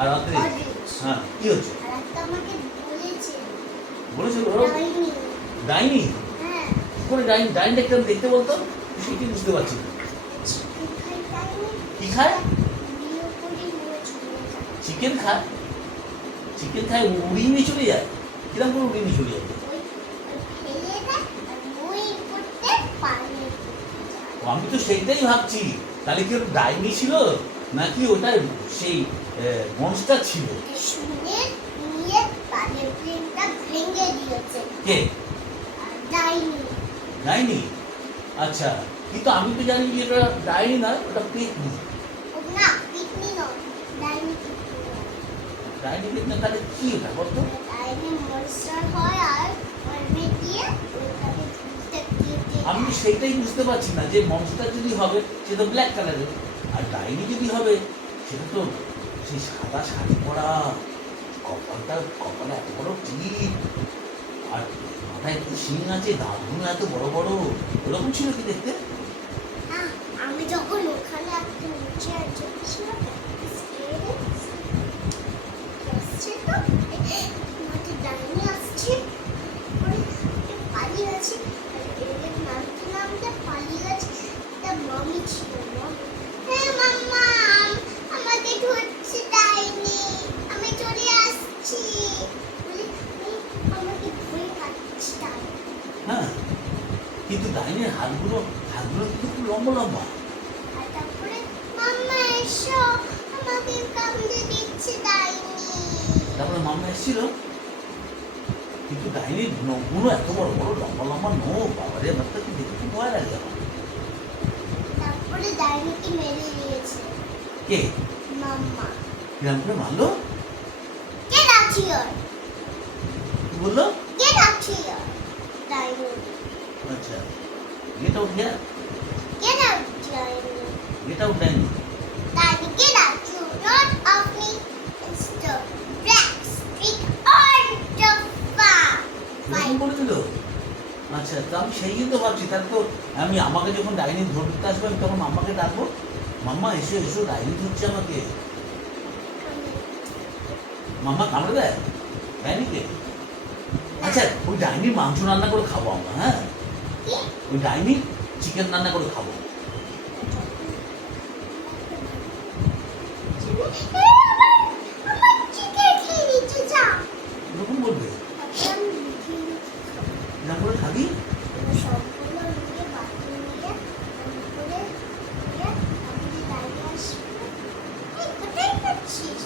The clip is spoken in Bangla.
আর রাত্রে হ্যাঁ কি হচ্ছে? বলেছিল ডাইনি? কি করে ডাইনি? ডাইনি দেখতে বলতো, সেটি বুঝতে পারছি না। কি খায়? চিকেন খায়? চিকেন খায় উড়িয়ে নিয়ে চলে যায়? কিরকম করে উড়িয়ে নিয়ে চলে যায়? আমি তো সেইটাই ভাবছি, তাহলে কি ওটা ডাইনি ছিল নাকি ওটা সেই মনস্টার ছিল? কে? ডাইনি? আচ্ছা, কিন্তু আমি তো জানি যে এটা ডাইনি না, ওটা পেতনি। ডাইনি পেতনি, তাহলে কি ওটা বলতো? আমি সেটাই বুঝতে পারছি না, যে মনস্টার যদি হবে সে তো ব্ল্যাক কালারের, আর ডাইনি যদি হবে সেটা তো সেই সাদা শাড়ি পরা, কপালে এত বড় টিপ, আর মাথায় একটু শিং আছে, দাঁতগুলো এত বড় বড়, ওরকম ছিল কি দেখতে? আমি যখন ওখানে একটা নিচে ছিল ডাইনি আসছে, পালিয়ে গেছে, নামতে নামতে পালিয়ে গেছে। মামি ছিল, মাম্মা আমাকে ধরছে ডাইনি, আমি চলে আসছি বলে আমাকে ধরে কাটছে ডাইনি। হ্যাঁ, কিন্তু ডাইনির হাতগুলো কিন্তু খুব লম্বা লম্বা। আর তারপরে মাম্মা এসো, আমাকে কামড়ে দিচ্ছে ডাইনি। তারপরে মাম্মা এসেছিল, কিন্তু ডাইনির নখগুলো এত বড় বড় লম্বা লম্বা নখ, বাবারে ব্যাপারটা কি দেখে খুব ভয় লাগে আমার। তারপরে ডাইনিকে মেরে দিয়েছে। কে? মাম্মা। কিরম করে মারলো? Get out here! কি বললো? Get out here! ডাইনি। আচ্ছা, get out here? Get out, ডাইনি। গেট আউট ডাইনি? Daddy, get out! You not of me. It's the black streak on the farm. এরকম বলেছিল? আচ্ছা, তো আমি সেই জন্য ভাবছি, তাহলে তো আমি আমাকে যখন ডাইনি ধরতে আসবে আমি তখন মাম্মাকে ডাকবো, মাম্মা এসো এসো, ডাইনি ধরছে আমাকে। মাম্মা কামড়ে দেয় ডাইনিকে? আচ্ছা, ওই ডাইনির মাংস রান্না করে খাবো আমরা, হ্যাঁ? ওই ডাইনির চিকেন রান্না করে খাবো। আমার চিকেন খেয়ে নিচ্ছে, যা। এরকম বলবে? এরকম করে খাবি? সবগুলো নিয়ে বাকি নিয়ে করে আমি ডাইনি আসবো। কোথায় যাচ্ছিস?